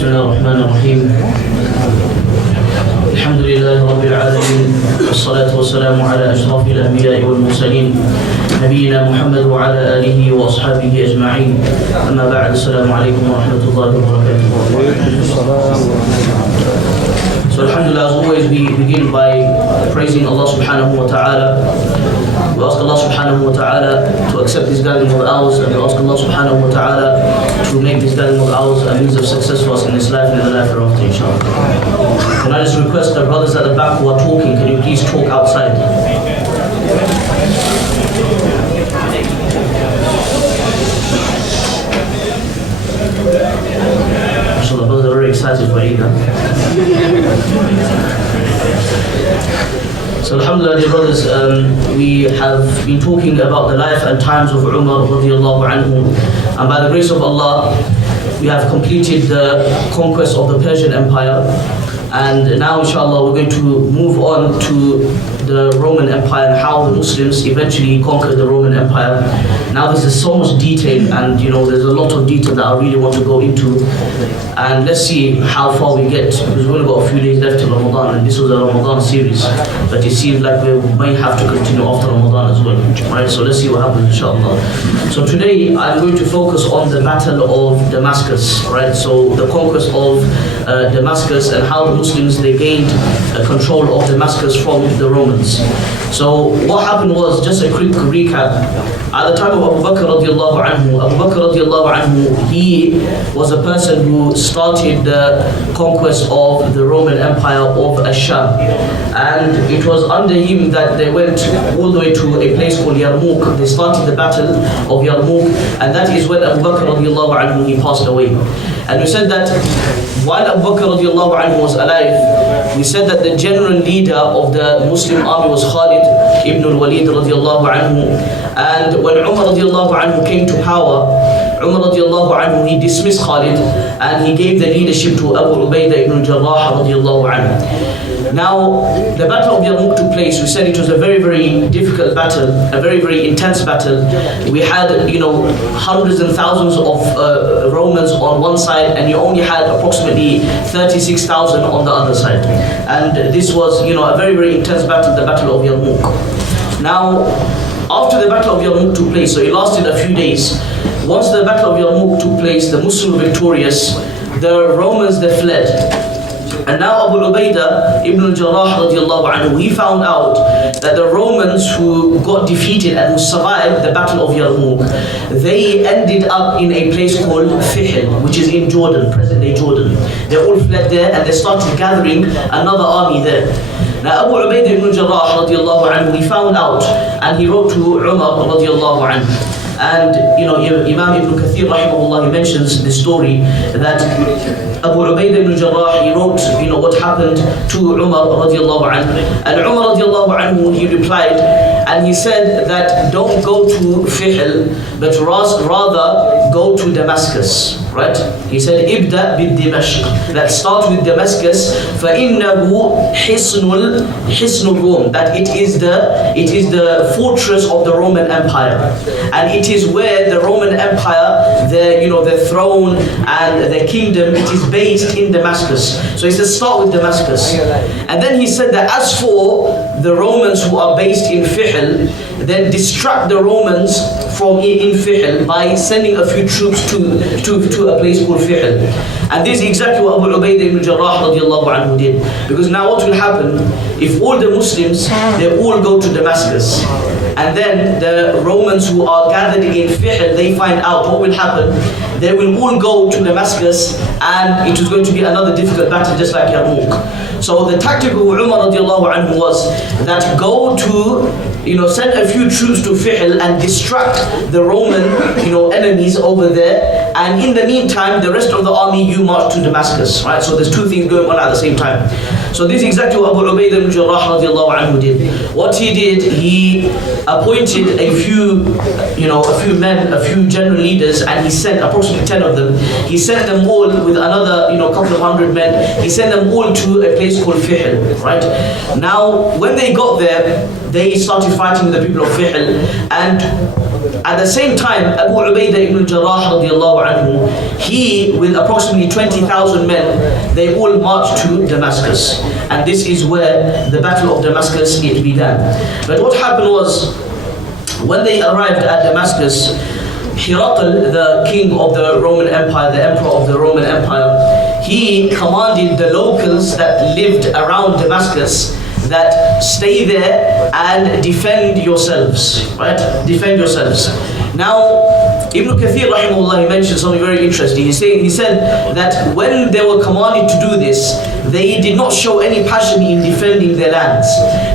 بسم الله الرحمن الرحيم. الحمد لله رب العالمين والصلاة والسلام على أشرف الأنبياء والمرسلين نبينا محمد وعلى آله وأصحابه أجمعين. أما بعد، السلام عليكم ورحمة الله وبركاته. So alhamdulillah, as always, we begin by praising Allah subhanahu wa ta'ala. We ask Allah subhanahu wa ta'ala to accept this gathering of ours, and we ask Allah subhanahu wa ta'ala to make this gathering of ours a means of success for us in this life and in the life hereafter, inshallah. Can I just request the brothers at the back who are talking, can you please talk outside? MashaAllah, brothers are very excited for Eid. So alhamdulillah, dear brothers, we have been talking about the life and times of Umar radiallahu anhu, and by the grace of Allah we have completed the conquest of the Persian Empire, and now inshallah we're going to move on to the Roman Empire and how the Muslims eventually conquered the Roman Empire. Now this is so much detail, and there's a lot of detail that I really want to go into, and let's see how far we get, because we've only got a few days left till Ramadan, and this was a Ramadan series, but it seems like we may have to continue after Ramadan as well, right? So let's see what happens, inshallah. So today I'm going to focus on the Battle of Damascus, right? So the conquest of Damascus and how the Muslims, they gained control of Damascus from the Romans. So what happened was, just a quick recap. At the time of Abu Bakr radiallahu anhu, he was a person who started the conquest of the Roman Empire of Asham, and it was under him that they went all the way to a place called Yarmouk. They started the battle of Yarmouk, and that is when Abu Bakr radiallahu anhu, he passed away. And we said that while Abu Bakr radiallahu anhu was alive, we said that the general leader of the Muslim army was Khalid ibn al-Walid radiallahu anhu. And when Umar radiallahu anhu came to power, Umar radiallahu anhu, he dismissed Khalid and he gave the leadership to Abu Ubaidah ibn Jarrah radiallahu anhu. Now, the Battle of Yarmouk took place. We said it was a very, very difficult battle, a very, very intense battle. We had, hundreds and thousands of Romans on one side, and you only had approximately 36,000 on the other side. And this was, a very, very intense battle, the Battle of Yarmouk. Now, after the Battle of Yarmouk took place, so it lasted a few days. Once the Battle of Yarmouk took place, the Muslims were victorious. The Romans, they fled. And now Abu Ubaidah ibn Jarrah radiallahu anhu, he found out that the Romans who got defeated and who survived the Battle of Yarmouk, they ended up in a place called Fihl, which is in Jordan, present-day Jordan. They all fled there and they started gathering another army there. Now Abu Ubaidah ibn Jarrah radiallahu anhu, he found out, and he wrote to Umar radiallahu anhu. And Imam Ibn Kathir rahimahullah, he mentions the story that Abu Ubaidah ibn Jarrah, he wrote what happened to Umar radiallahu anhu. And Umar radiallahu anhu, he replied, and he said that don't go to Fihl, but rather go to Damascus, right? He said ibda bid Dimashq, that start with Damascus, فَإِنَّهُ حِصْنُ الروم, that it is the fortress of the Roman Empire, and it is where the Roman Empire, their throne and their kingdom, it is based in Damascus. So he says start with Damascus. And then he said that as for the Romans who are based in Fihl, then distract the Romans from in Fihl by sending a few troops to a place called Fihl. And this is exactly what Abu Ubaidah ibn Jarrah radiallahu anhu did. Because now what will happen, if all the Muslims, they all go to Damascus, and then the Romans who are gathered in Fihl, they find out, what will happen? They will all go to Damascus, and it was going to be another difficult battle just like Yarmouk. So the tactic of Umar radiallahu anhu was that go to, send a few troops to Fihl and distract the Roman, enemies over there. And in the meantime, the rest of the army, you march to Damascus, right? So there's two things going on at the same time. So this is exactly what Abu Ubaidah ibn Jarrah radiallahu anhu did. What he did, he appointed a few men, a few general leaders, and he sent approximately 10 of them. He sent them all with another, couple of hundred men. He sent them all to a place called Fihl, right? Now, when they got there, they started fighting with the people of Fihl, and at the same time, Abu Ubaidah ibn Jarrah radiallahu anhu, he with approximately 20,000 men, they all marched to Damascus. And this is where the Battle of Damascus it began. But what happened was, when they arrived at Damascus, Herakl, the king of the Roman Empire, the emperor of the Roman Empire, he commanded the locals that lived around Damascus that stay there and defend yourselves, right? Defend yourselves. Now, Ibn Kathir rahimahullah, he mentioned something very interesting. He said that when they were commanded to do this, they did not show any passion in defending their lands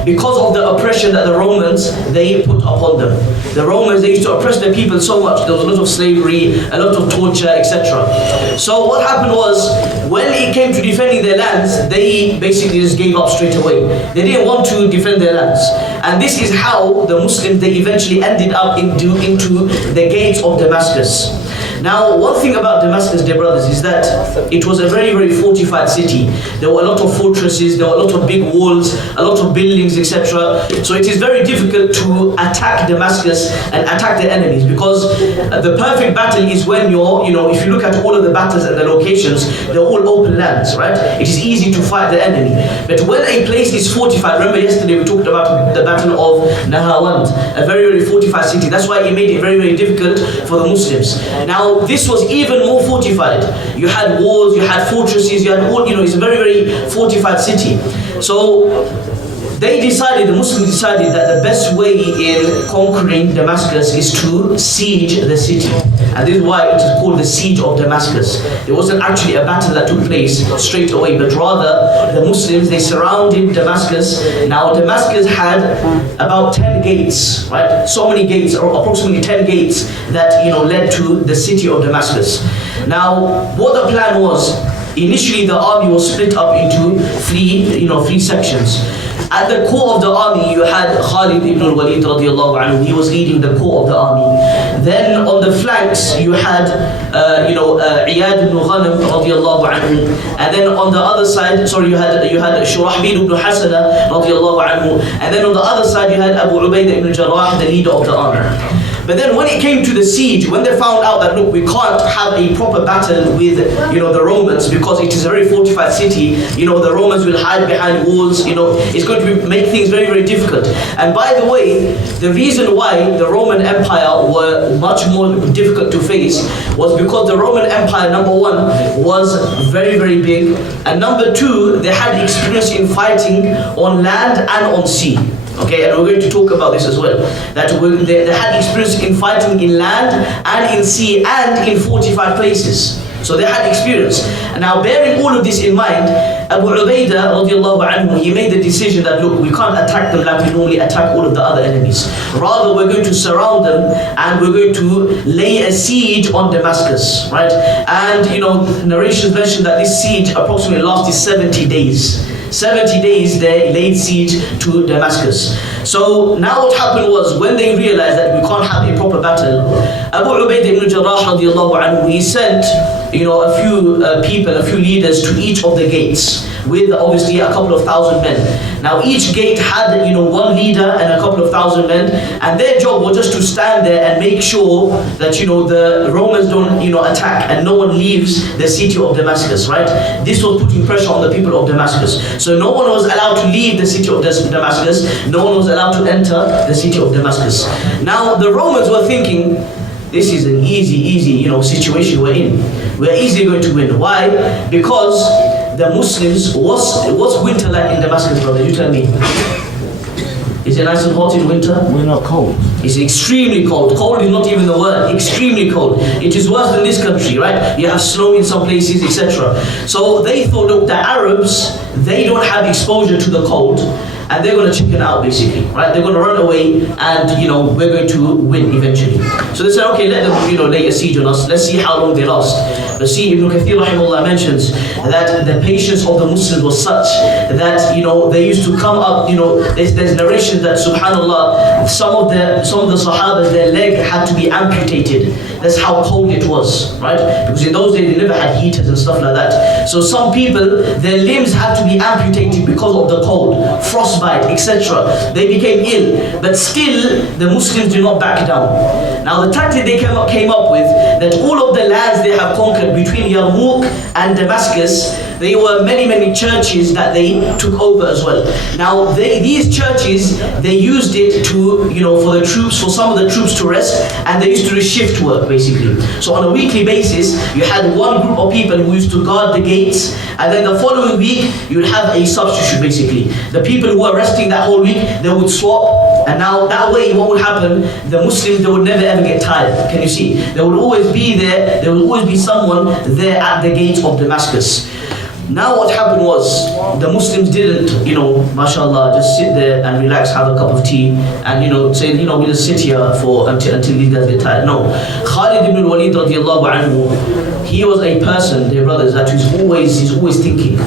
because of the oppression that the Romans, they put upon them. The Romans, they used to oppress their people so much. There was a lot of slavery, a lot of torture, etc. So what happened was, when it came to defending their lands, they basically just gave up straight away. They didn't want to defend their lands. And this is how the Muslims, they eventually ended up into the gates of Damascus. Now, one thing about Damascus, dear brothers, is that it was a very, very fortified city. There were a lot of fortresses, there were a lot of big walls, a lot of buildings, etc. So it is very difficult to attack Damascus and attack the enemies, because the perfect battle is when if you look at all of the battles and the locations, they're all open lands, right? It is easy to fight the enemy. But when a place is fortified, remember yesterday we talked about the Battle of Nahawand, a very, very fortified city. That's why it made it very, very difficult for the Muslims. Now, this was even more fortified. You had walls, you had fortresses, you had all, it's a very, very fortified city. So the Muslims decided that the best way in conquering Damascus is to siege the city. And this is why it is called the Siege of Damascus. There wasn't actually a battle that took place straight away, but rather the Muslims, they surrounded Damascus. Now Damascus had about 10 gates, right? So many gates, or approximately 10 gates that led to the city of Damascus. Now, what the plan was, initially the army was split up into three sections. At the core of the army, you had Khalid ibn al-Walid radiallahu anhu. He was leading the core of the army. Then on the flanks, you had Iyad ibn Ghanam radiallahu anhu. And then on the other side, you had Shurahbil ibn Hasana radiallahu anhu. And then on the other side, you had Abu Ubaidah ibn Jarrah, the leader of the army. But then when it came to the siege, when they found out that, look, we can't have a proper battle with, the Romans, because it is a very fortified city, the Romans will hide behind walls, it's going to make things very, very difficult. And by the way, the reason why the Roman Empire were much more difficult to face was because the Roman Empire, number one, was very, very big, and number two, they had experience in fighting on land and on sea. Okay, and we're going to talk about this as well. That they had experience in fighting in land and in sea and in fortified places. So they had experience. And now, bearing all of this in mind, Abu Ubaidah radiallahu anhu, he made the decision that, look, we can't attack them like we normally attack all of the other enemies. Rather, we're going to surround them and we're going to lay a siege on Damascus, right? And narrations mention that this siege approximately lasted 70 days. 70 days they laid siege to Damascus. So now what happened was, when they realized that we can't have a proper battle, Abu Ubaidah ibn Jarrah radiallahu anhu, he sent a few leaders to each of the gates with obviously a couple of thousand men. Now each gate had one leader and a couple of thousand men, and their job was just to stand there and make sure that the Romans don't attack and no one leaves the city of Damascus, right? This was putting pressure on the people of Damascus. So no one was allowed to leave the city of Damascus, no one was allowed to enter the city of Damascus. Now the Romans were thinking, this is an easy situation we're in. We're easily going to win. Why? Because the Muslims, what's winter like in Damascus, brother? You tell me. Is it nice and hot in winter? We're not cold. It's extremely cold. Cold is not even the word. Extremely cold. It is worse than this country, right? You have snow in some places, etc. So they thought, look, the Arabs, they don't have exposure to the cold, and they're going to chicken out basically, right? They're going to run away, and we're going to win eventually. So they said, okay, let them, lay a siege on us. Let's see how long they last. But see, Ibn Kathir rahimahullah mentions that the patience of the Muslims was such that, they used to come up, there's narration that, subhanallah, some of the Sahabas, their leg had to be amputated. That's how cold it was, right? Because in those days, they never had heaters and stuff like that. So some people, their limbs had to be amputated because of the cold, frostbite, etc. They became ill, but still, the Muslims do not back down. Now the tactic they came up with, that all of the lands they have conquered between Yarmouk and Damascus, there were many churches that they took over as well. Now these churches, they used it to, for some of the troops to rest, and they used to do shift work basically. So on a weekly basis, you had one group of people who used to guard the gates, and then the following week, you would have a substitute basically. The people who were resting that whole week, they would swap, and now that way what would happen, the Muslims, they would never ever get tired. Can you see? There would always be there would always be someone there at the gates of Damascus. Now what happened was, the Muslims didn't, mashallah, just sit there and relax, have a cup of tea, and say, we'll just sit here until these guys get tired. No. Khalid ibn al-Walid radiallahu anhu, he was a person, dear brothers, that he's always thinking.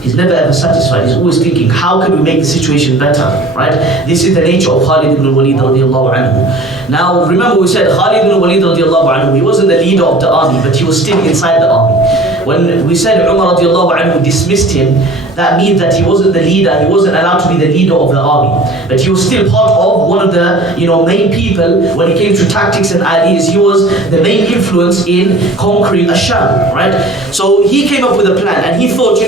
He's never ever satisfied. He's always thinking, how can we make the situation better, right? This is the nature of Khalid ibn al-Walid radiallahu anhu. Now, remember we said Khalid ibn al-Walid radiallahu anhu, he wasn't the leader of the army, but he was still inside the army. When we said Umar radiallahu anhu dismissed him, that means that he wasn't the leader, he wasn't allowed to be the leader of the army. But he was still part of one of the main people when it came to tactics and ideas. He was the main influence in conquering Asham, right? So he came up with a plan, and he thought,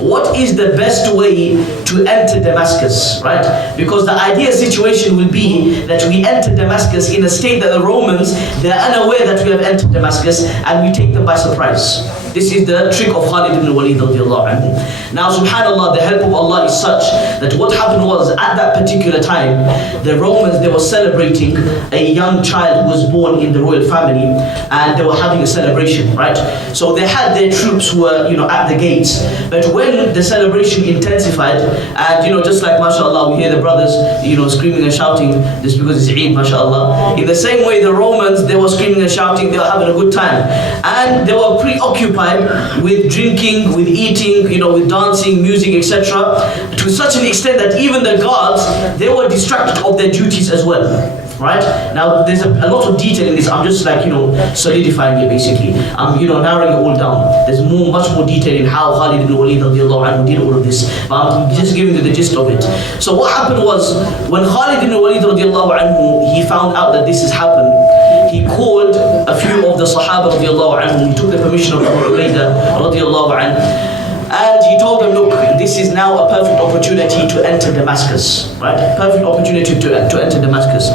what is the best way to enter Damascus, right? Because the ideal situation will be that we enter Damascus in a state that the Romans, they're unaware that we have entered Damascus, and we take them by surprise. This is the trick of Khalid ibn Walid radiallahu anhu. Now subhanallah, the help of Allah is such that what happened was, at that particular time, the Romans, they were celebrating a young child who was born in the royal family, and they were having a celebration, right? So they had their troops who were at the gates. But when the celebration intensified, and just like mashallah, we hear the brothers screaming and shouting just because it's Eid, mashallah. In the same way, the Romans, they were screaming and shouting, they were having a good time, and they were preoccupied with drinking, with eating, with dancing, music, etc. To such an extent that even the guards, they were distracted of their duties as well. Right? Now there's a lot of detail in this. I'm just solidifying it basically. I'm narrowing it all down. There's much more detail in how Khalid ibn Walid radiallahu anhu did all of this. But I'm just giving you the gist of it. So what happened was, when Khalid ibn Walid radiallahu anhu, he found out that this has happened, he called a few of the Sahaba radiallahu anhu. He took the permission of Abu Ubaidah radiallahu anhu, and he told them, look, this is now a perfect opportunity to enter Damascus, right? Perfect opportunity to enter Damascus.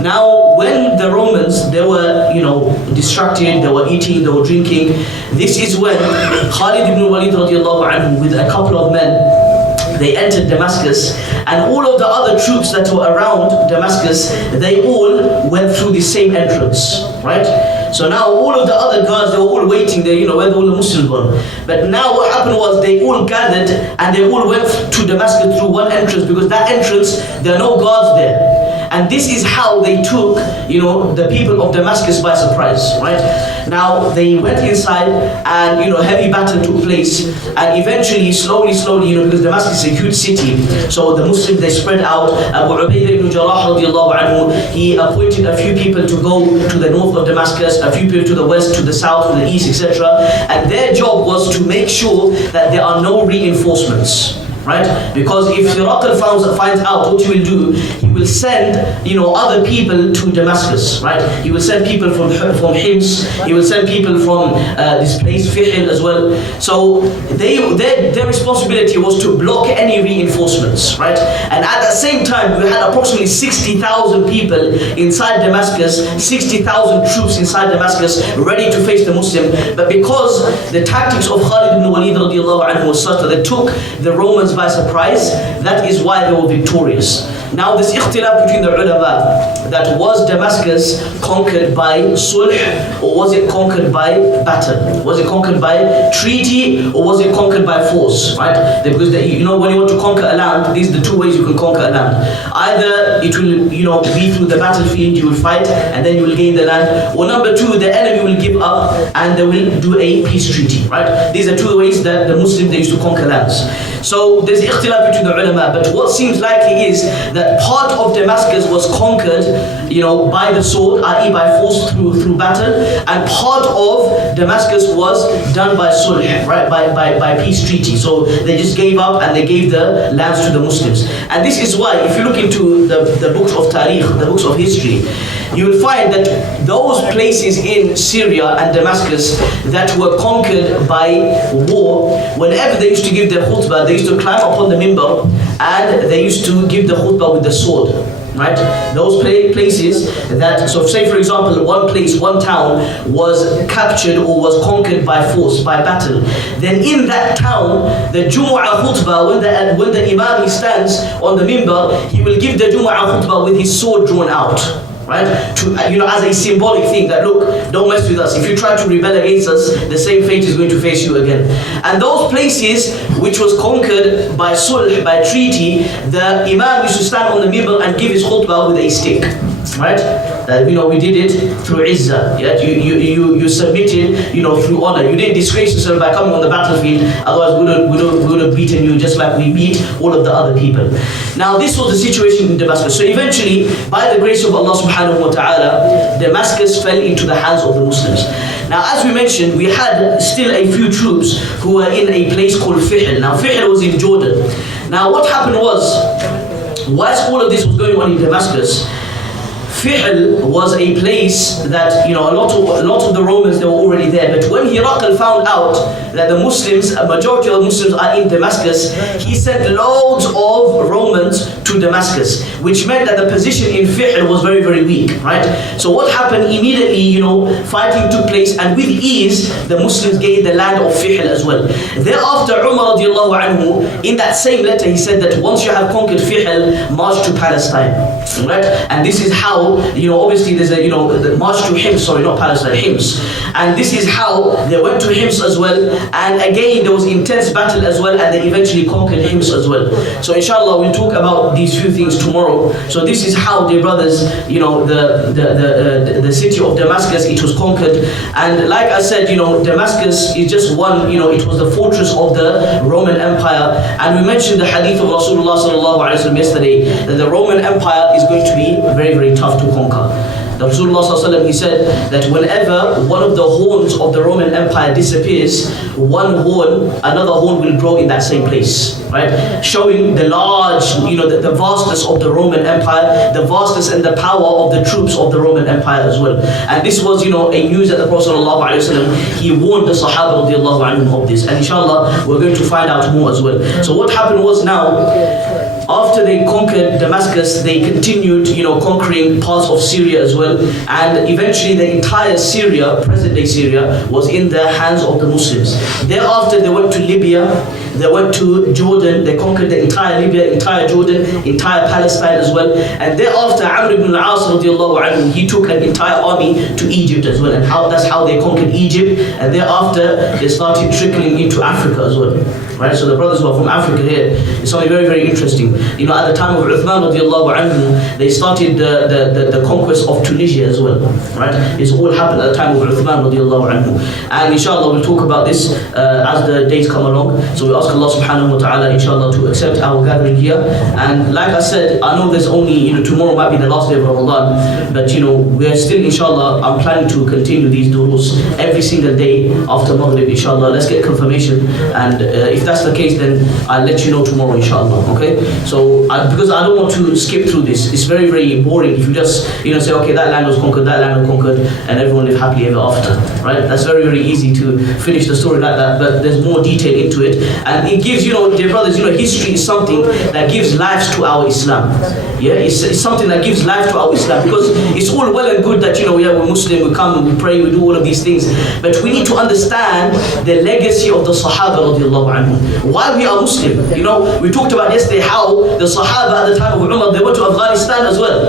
Now, when the Romans, they were, distracted, they were eating, they were drinking, this is when Khalid ibn Walid radiallahu anhu, with a couple of men, they entered Damascus, and all of the other troops that were around Damascus, they all went through the same entrance, right? So now all of the other guards, they were all waiting there, where all the Muslims were. But now what happened was, they all gathered and they all went to Damascus through one entrance, because that entrance, there are no guards there. And this is how they took, the people of Damascus by surprise, right? Now they went inside, and heavy battle took place, and eventually, slowly, because Damascus is a huge city, so the Muslims, they spread out. Abu Ubaidah ibn Jarrah radiallahu anhu, he appointed a few people to go to the north of Damascus, a few people to the west, to the south, to the east, etc. And their job was to make sure that there are no reinforcements. Right? Because if Hiraql finds out, what he will do, he will send, other people to Damascus, right? He will send people from Hims, he will send people from this place, Fihl as well. So their responsibility was to block any reinforcements, right? And at the same time, we had approximately 60,000 people inside Damascus, 60,000 troops inside Damascus, ready to face the Muslim. But because the tactics of Khalid ibn Walid radiallahu anhu was such that they took the Romans by surprise, that is why they were victorious. Now this ikhtilaf between the ulama, that was Damascus conquered by sulh, or was it conquered by battle? Was it conquered by treaty, or was it conquered by force? Right? Because you know, when you want to conquer a land, these are the two ways you can conquer a land. Either it will, you know, be through the battlefield, you will fight and then you will gain the land, or number two, the enemy will give up and they will do a peace treaty. Right? These are two ways that the Muslims, they used to conquer lands. So there's ikhtilaf between the ulama, but what seems likely is that part of Damascus was conquered, you know, by the sword, i.e. by force through battle, and part of Damascus was done by sulh, right, by peace treaty. So they just gave up and they gave the lands to the Muslims. And this is why, if you look into the books of Tariq, the books of history, you will find that those places in Syria and Damascus that were conquered by war, whenever they used to give their khutbah, they used to climb upon the minbar and they used to give the khutbah with the sword. Right? Those places that, so say for example, one place, one town was captured or was conquered by force, by battle, then in that town, the Jumu'ah khutbah, when the Imam he stands on the minbar, he will give the Jumu'ah khutbah with his sword drawn out. Right? To, you know, as a symbolic thing that, look, don't mess with us. If you try to rebel against us, the same fate is going to face you again. And those places which was conquered by sulh, by treaty, the Imam used to stand on the minbar and give his khutbah with a stick. Right? You know, we did it through izzah. Yeah? You submitted, you know, through honor. You didn't disgrace yourself by coming on the battlefield. Otherwise, we would have beaten you just like we beat all of the other people. Now, this was the situation in Damascus. So eventually, by the grace of Allah subhanahu wa ta'ala, Damascus fell into the hands of the Muslims. Now, as we mentioned, we had still a few troops who were in a place called Fihl. Now, Fihl was in Jordan. Now, what happened was, whilst all of this was going on in Damascus, Fihl was a place that, you know, a lot of the Romans, they were already there. But when Herakl found out that the Muslims, a majority of the Muslims are in Damascus, he sent loads of Romans to Damascus, which meant that the position in Fihl was very, very weak, right? So what happened immediately, you know, fighting took place, and with ease, the Muslims gained the land of Fihl as well. Thereafter, Umar radiallahu anhu, in that same letter, he said that once you have conquered Fihl, march to Palestine, right? And this is how, you know, obviously there's a, you know, the march to Hims, sorry, not Palestine, Hims. And this is how they went to Hims as well. And again, there was intense battle as well, and they eventually conquered Hims as well. So inshallah, we'll talk about these few things tomorrow. So this is how, dear brothers, you know, the city of Damascus, it was conquered. And like I said, you know, Damascus is just one, you know, it was the fortress of the Roman Empire. And we mentioned the hadith of Rasulullah sallallahu alaihi wasallam yesterday, that the Roman Empire is going to be very, very tough to conquer. The Rasulullah sallallahu alaihi wasallam, he said that whenever one of the horns of the Roman Empire disappears, one horn, another horn will grow in that same place, right? Showing the large, you know, the vastness of the Roman Empire, the vastness and the power of the troops of the Roman Empire as well. And this was, you know, a news that the Prophet sallallahu alaihi wasallam, he warned the Sahaba radiallahu anhum of this. And inshallah, we're going to find out more as well. So what happened was, now, after they conquered Damascus, they continued, you know, conquering parts of Syria as well, and eventually the entire Syria, present-day Syria, was in the hands of the Muslims. Thereafter, they went to Libya, they went to Jordan, they conquered the entire Libya, entire Jordan, entire Palestine as well, and thereafter Amr ibn al-As radiallahu anhu, he took an entire army to Egypt as well, and that's how they conquered Egypt, and thereafter they started trickling into Africa as well. Right, so the brothers who are from Africa here, it's something very, very interesting. You know, at the time of Uthman radiallahu anhu, they started the conquest of Tunisia as well. Right, it's all happened at the time of Uthman radiallahu anhu. And inshallah, we'll talk about this as the days come along. So we ask Allah subhanahu wa ta'ala, inshallah, to accept our gathering here. And like I said, I know there's only, you know, tomorrow might be the last day of Ramadan, but you know, we're still, inshallah, I'm planning to continue these durus every single day after Maghrib, inshallah. Let's get confirmation, and if that's the case, then I'll let you know tomorrow, inshallah. Okay? So because I don't want to skip through this, it's very, very boring if you just, you know, say, okay, that land was conquered, that land was conquered, and everyone lived happily ever after. Right? That's very, very easy to finish the story like that, but there's more detail into it. And And it gives, dear brothers, history is something that gives life to our Islam. Yeah, it's something that gives life to our Islam, because it's all well and good that, we're Muslim, we come, we pray, we do all of these things. But we need to understand the legacy of the Sahaba radiallahu anhum. Why we are Muslim. We talked about yesterday how the Sahaba at the time of Umar, they went to Afghanistan as well.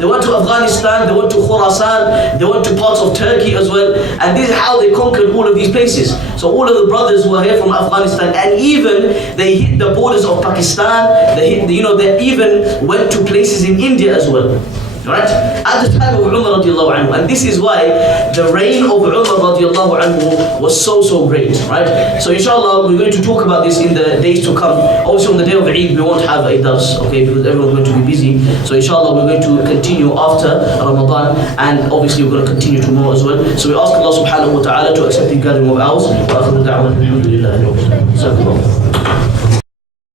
They went to Afghanistan, they went to Khurasan, they went to parts of Turkey as well. And this is how they conquered all of these places. So all of the brothers who are here from Afghanistan, and even they hit the borders of Pakistan, they even went to places in India as well. Right? At the time of Umar radiallahu anhu. And this is why the reign of Umar radiallahu anhu was so great. Right? So inshallah we're going to talk about this in the days to come. Obviously on the day of Eid we won't have a dars, okay, because everyone's going to be busy. So inshallah we're going to continue after Ramadan, and obviously we're going to continue tomorrow as well. So we ask Allah subhanahu wa ta'ala to accept the gathering of ours. Wa akhiru da'wana alhamdulillahi rabbil alamin.